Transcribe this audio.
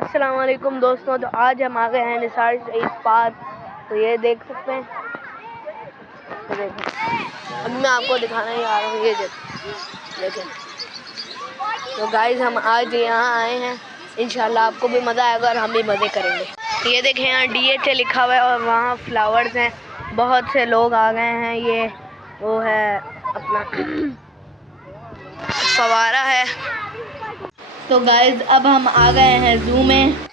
अस्सलाम वालेकुम दोस्तों। तो आज हम आ गए हैं निसार शहीद पार्क। तो ये देख सकते हैं, तो देखो अभी मैं आपको दिखाना ही आ रहा हूँ। ये देखें। तो गाइस हम आज यहाँ आए हैं, इंशाल्लाह आपको भी मज़ा आएगा और हम भी मज़े करेंगे। ये देखें यहाँ DHA लिखा हुआ है और वहाँ फ्लावर्स हैं, बहुत से लोग आ गए हैं। ये वो है अपना फवारा है। तो गाइस अब हम आ गए हैं ज़ू में।